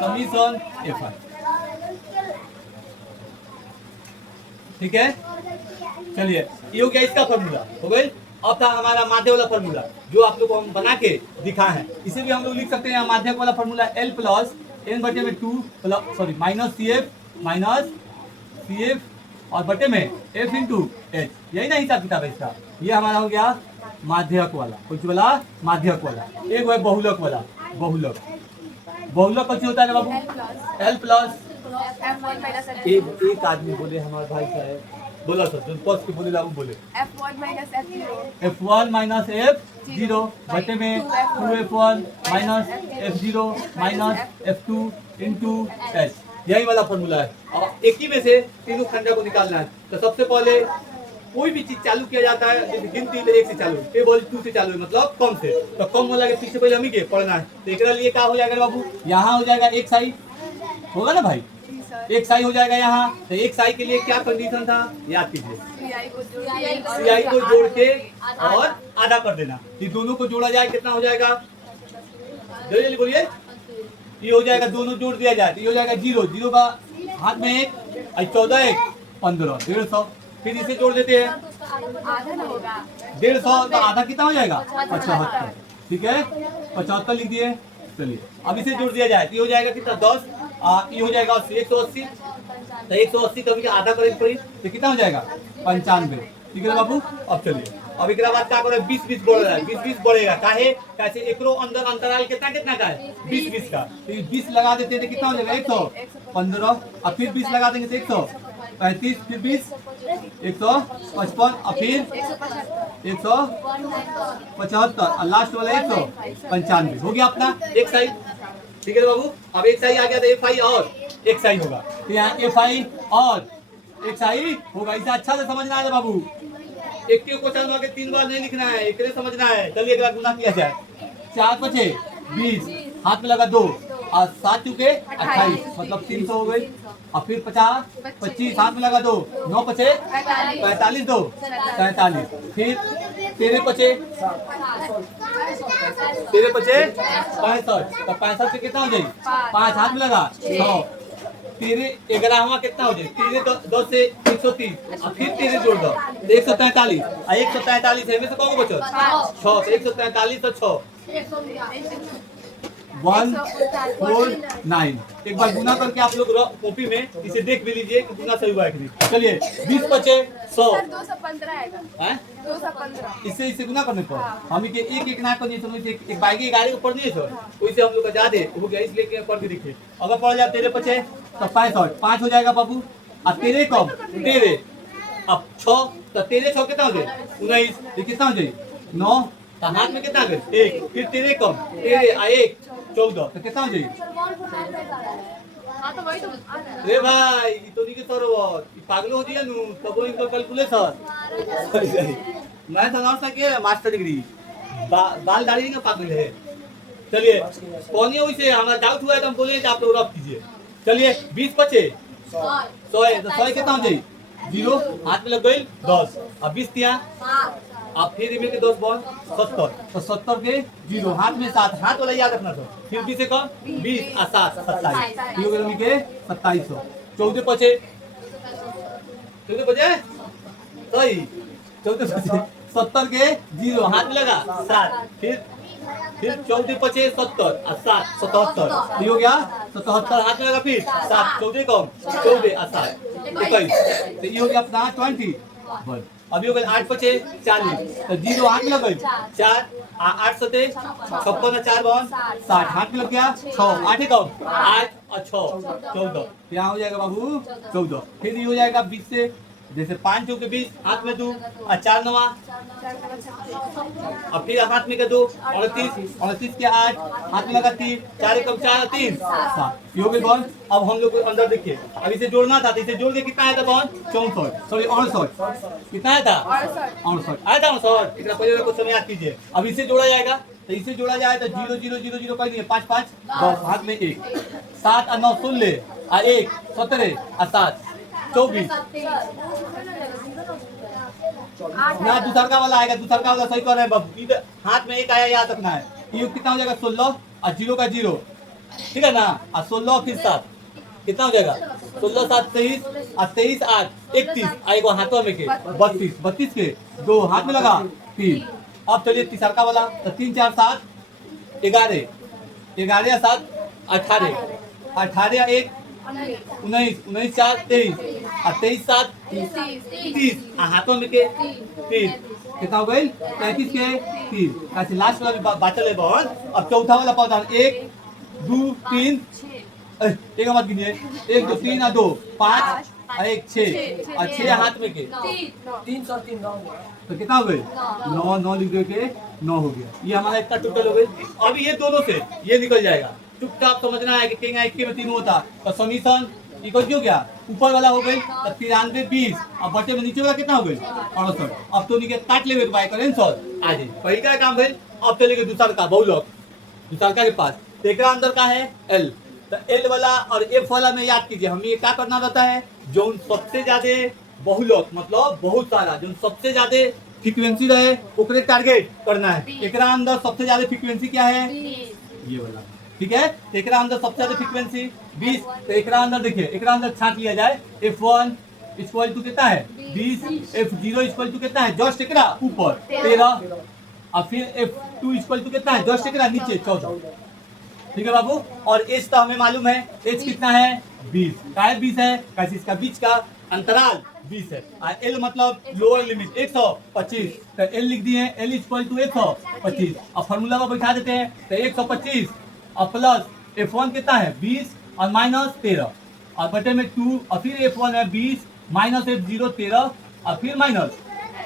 Summation F1। ठीक है, चलिए ये हो गया इसका फॉर्मूला हो गई। अब था हमारा माध्य वाला फॉर्मूला जो आप लोग को हम बना के दिखा है। इसे भी हम लोग लिख सकते हैं माध्य वाला फॉर्मूला L प्लस n बटे में 2 plus sorry minus C F और बटे में F इंटू एच। यही ना हिसाब किताब है इसका। ये हमारा हो गया माध्यक वाला। कुछ वाला माध्यक वाला। एक है बहुलक वाला। बहुलक कौन होता है बाबू? L प्लस एक आदमी बोले हमारे भाई साहब बोला सर पॉज के बोले लागू बोले F1 माइनस F0 बटे में 2F1 minus F0 minus F2 into H. यही वाला फॉर्मूला है। और एक ही में से तीनों खंडा को निकालना है। तो सबसे पहले कोई भी चीज चालू किया जाता है गिनती एक से चालू है, बोल 2 से चालू है, मतलब कम से। तो कम वाला के पीछे पहले हमें के पढ़ना है। तो एक लिए क्या हो जाएगा बाबू? यहाँ हो जाएगा एक साई होगा ना भाई, एक साई हो जाएगा यहाँ। तो एक साई के लिए क्या कंडीशन था याद कीजिए, सीआई को जोड़ के और आधा कर देना। ये दोनों को जोड़ा जाए कितना हो जाएगा? जल्दी बोलिए। ये हो जाएगा, दोनों जोड़ दिया जाए तो ये हो जाएगा 0 का हाथ में 1 14 1 15 150। फिर इसे जोड़ देते हैं 150 तो आधा कितना हो जाएगा? 75। ठीक है, 75 लिख दिए। चलिए अब इसे जोड़ दिया जाए तो ये हो जाएगा कितना? 10 ये हो जाएगा 80 180। तो 180 कभी का आधा करेंगे पड़ी तो कितना हो जाएगा? 95। ठीक है बाबू। अब चलिए अब एक बाद क्या करें? 20 बढ़ रहा है, 20 बढ़ेगा। काहे? कैसे एकरो अंदर अंतराल कितना का है? 20 का। तो 20 लगा देते हैं तो कितना हो जाएगा? 115। अब फिर 20 लगा देंगे तो 135, फिर 20 155 और फिर 175 और लास्ट वाला 195। हो गया अपना एक साइड। ठीक है बाबू। अब एक साइड आ गया तो एफ और एक साइड होगा। तो यहाँ एफ और एक साइड होगा। इसे अच्छा से समझना है बाबू। एक के क्वेश्चन आगे 3 बार नहीं लिखना है, एक समझना है। चलिए अगला गुना किया जाए। 4 5 20 हाथ में लगा 2 और 7 चुके 28 मतलब 300 हो गई। और फिर 50 25 हाथ में लगा 2 9 5 45 2 43। फिर 13 5 65। तो 65 से कितना हो जाए? 5 हाथ में लगा 6। 13 11वां कितना हो जाए? 13 10 से 130 और फिर 13 जोड़ दो 143 और 143 है में से कौन बचो? 6। 143 तो 6 149। एक बार गुना करके आप लोग कॉपी में इसे देख भी लीजिए कि गुना सही हुआ है कि नहीं। चलिए 20 5 100 215 इससे गुना करने पर हम एक एक ना करनी समझ एक बाइक की गाड़ी को पढ़नी है सर, वैसे हम लोग का ज्यादा हो गया इसलिए पढ़ के देखिए। अगर पढ़ जाए 13 5 तो 65 5 हो जाएगा बाबू। और 13 कम 13 अब 6 तो 13 6 कितना हो जाए? 19। ये कितना हो जाए? 9। तो हाथ में कितना गए? 1। फिर 13 कम 13 और 1 14 तो कितना हो जाए? रे भाई तो नहीं के सर पागल हो दिया नु तब इनको कैलकुलेटर मैं तो नॉट सके मास्टर डिग्री बाल दाढ़ी का पागल है। चलिए कौन है वैसे हमारा डाउट हुआ है तो हम बोले आप लोग रख कीजिए। चलिए 20 5 100 तो 100 कितना हो जाए? 0 हाथ में लग गई 10 और 20 दिया आप फिर मिल के 10 बॉल 70 तो 70 के 0 हाथ में 7 हाथ वाला याद रखना सर। फिर 20 से कम 20 और 7 27 किलोग्राम के 2700। 14 5 सही 14 5 70 के 0 हाथ में लगा 7 फिर 14 5 70 और 7 77 हो गया 77 हाथ में लगा फिर 7 14 कम 14 और 7 21 तो ये हो गया अपना 20 बस। अभी हो गए 8 5 40 तो 0 हाथ में लग गई 4 8 7 56 4 60 हाथ में लग गया 6 8 कम 8 और 6 14 यहाँ हो जाएगा बाबू 14। फिर ये हो जाएगा 20 से जैसे 5 के 20 हाथ में 2 और 4 9 और फिर हाथ में 2 29 के 8 हाथ में लगा 3 4 कम 4 3 7 ये हो गई बॉल। अब हम लोग अंदर देखिए अब इसे जोड़ना था तो इसे जोड़ के कितना आया था बॉल? 64 सॉरी 68 कितना आया था? 68 आया था 68। इतना पहले कुछ समय याद कीजिए। अब इसे जोड़ा जाएगा तो इसे जोड़ा जाए तो 0 0 0 0 कहीं 5 5 10 हाथ में 1 7 और 9 16 और 1 17 और 7 24 ना दूसरा वाला आएगा। दूसरा वाला सही कर रहे हैं बाबू। हाथ में 1 आया याद रखना है। ये कितना हो जाएगा? 16 और 0 का 0 ठीक है ना। और 16 फिर 7 कितना हो जाएगा 16 7 23 और 23 8 31 आएगा हाथों में के 32 32 के 2 हाथ में लगा 3। अब चलिए तीसरा वाला तो 3 4 7 11 11 या 7 18 18 1 19 19 4 23 और 23 7 30 हाथों में के 3 कितना हो गई 33 के 3 कैसे लास्ट वाला भी बाचल है बहुत। अब चौथा वाला पौधा 1 2 3 एक मत गिनिए 1 2 3 और 2 5 और 1 6 और 6 हाथ में के 3 और 3 तो कितना हो गई 9 9 लिख के 9 हो गया। ये हमारा इतना टोटल हो गई। अब ये दोनों से ये निकल जाएगा। चुपचाप समझना है कि केंगा एक में 3 होता तो समीशन इक्वल क्यों गया ऊपर वाला हो गई तो 93 20 और बटे में नीचे वाला कितना हो गई 68। अब तो निके काट लेवे बाय करें सर आ जाए पहले का काम है। अब चलेगा दूसरा का बहुलक दूसरा के पास तेकरा अंदर का है एल तो एल वाला और एफ वाला में याद कीजिए हमें क्या करना रहता है जो सबसे ज्यादा बहुलक मतलब बहुत सारा जो सबसे ज्यादा फ्रीक्वेंसी रहे ओकरे टारगेट करना है। एकरा अंदर सबसे ज्यादा फ्रीक्वेंसी क्या है ये वाला ठीक है। एकरा अंदर सबसे ज्यादा फ्रीक्वेंसी 20 तो एकरा अंदर देखिए एकरा अंदर छांट लिया जाए F1 इक्वल टू कितना है 20 F0 इक्वल टू कितना है जस्ट एकरा ऊपर 13 और फिर F2 इक्वल टू कितना है जस्ट एकरा नीचे 14 ठीक है बाबू। और एच तो हमें मालूम है एच कितना है 20 का 20 है कैसे इसका बीच का अंतराल 20 है और एल मतलब लोअर लिमिट 125 तो एल लिख दिए एल इक्वल टू 125 और फार्मूला में बैठा देते हैं तो 125 और प्लस F1 कितना है 20 और माइनस 13 और बटे में 2 और फिर F1 है 20 माइनस F0 13 और फिर माइनस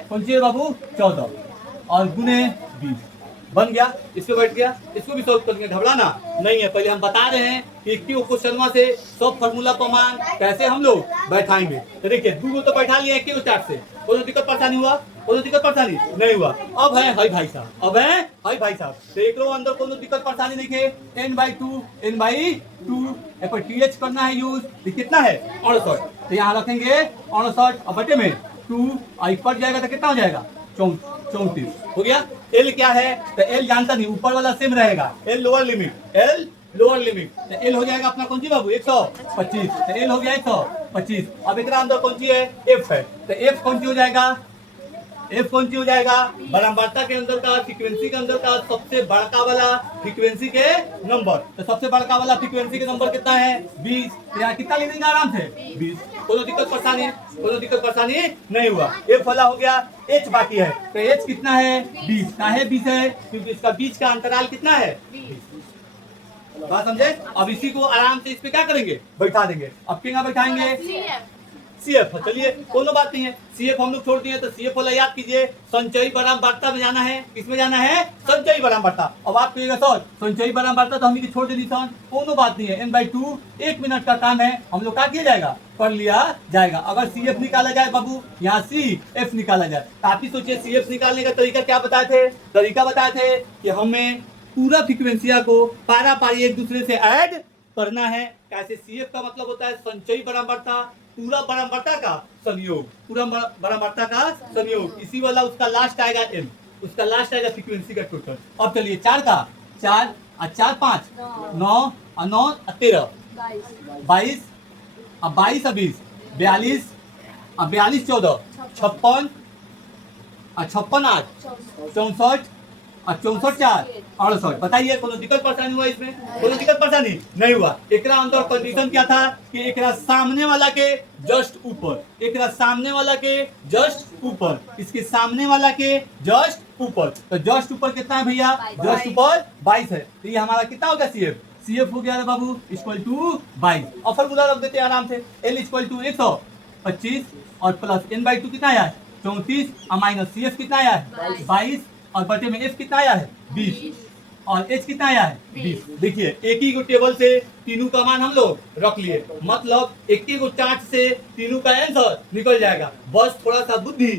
कौन सी है बाबू 14 और गुने 20 बन गया। इसको बैठ गया इसको भी सॉल्व करके घबराना नहीं है। पहले हम बता रहे हैं कि क्वेश्चन से सब फार्मूला पर मान कैसे हम लोग बैठाएंगे। तो देखिए दो तो बैठा लिया एक चार्ट से कोई दिक्कत परेशानी हुआ कोई दिक्कत परेशानी नहीं हुआ। अब है हाई भाई साहब अब है हाई भाई साहब तो एक अंदर कोई दिक्कत परेशानी नहीं है n/2 n/2 पर टीएच करना है यूज कितना है 68 तो यहाँ रखेंगे 68 और बटे में 2 और कट जाएगा तो कितना हो जाएगा 34 हो गया। एल क्या है तो एल जानता नहीं ऊपर वाला सेम रहेगा एल लोअर लिमिट तो एल हो जाएगा अपना कौन सी बाबू 125 तो एल हो गया 125। अब एक अंदर कौन सी है एफ है तो एफ कौन सी हो जाएगा बराबरता के अंदर का फ्रीक्वेंसी के अंदर का सबसे बड़का वाला फ्रीक्वेंसी के नंबर तो सबसे बड़का वाला फ्रीक्वेंसी के नंबर कितना है 20 तो यहाँ कितना ले लेंगे आराम से 20 कोई दिक्कत परेशानी नहीं हुआ। एफ वाला हो गया एच बाकी है तो एच कितना है 20 का है 20 है क्योंकि इसका बीच का अंतराल कितना है 20 बात समझे। अब इसी को आराम से इस पे क्या करेंगे बैठा देंगे। अब क्या बैठाएंगे CF चलिए कोनो बात नहीं है CF हम लोग छोड़ दिए तो CF वाला याद कीजिए संचयी बराबरता में जाना है किसमें जाना है संचयी बराबरता। अब आप कहिएगा सर संचयी बराबरता तो हम छोड़ देनी सन कोनो बात नहीं है n/2 1 मिनट का काम है हम लोग क्या किया जाएगा कर लिया जाएगा। अगर CF निकाला जाए बाबू यहाँ CF निकाला जाए तो आप ही सोचिए CF निकालने का तरीका क्या बताए थे कि हमें पूरा फ्रीक्वेंसिया को पारा पारी एक दूसरे से ऐड करना है। कैसे CF का मतलब होता है संचयी बराबरता पूरा बराबरता का संयोग इसी वाला उसका लास्ट आएगा m उसका लास्ट आएगा फ्रीक्वेंसी का टोटल। अब चलिए 4 का 4 और 4 5 9 और 9 और 13 22 और 22 और 20 42 और 42 14 56 और 56 8 64 और 64 4 68। बताइए कोनो दिक्कत परेशानी हुआ इसमें कोनो दिक्कत परेशानी नहीं हुआ। एकरा अंदर कंडीशन क्या था कि एकरा सामने वाला के जस्ट ऊपर इसके सामने वाला के जस्ट ऊपर तो जस्ट ऊपर कितना है भैया जस्ट ऊपर 22 है तो ये हमारा कितना होगा CF हो गया बाबू इक्वल टू 22। और फॉर्मूला रख देते हैं आराम से L इक्वल टू 125 और प्लस n/2 कितना आया है 34 और माइनस CF कितना आया है 22 और बटे में F कितना आया है 20 और H कितना आया है 20। देखिए एक ही टेबल से तीनों का मान हम लोग रख लिए मतलब एक ही चार्ट से तीनों का आंसर निकल जाएगा। बस थोड़ा सा बुद्धि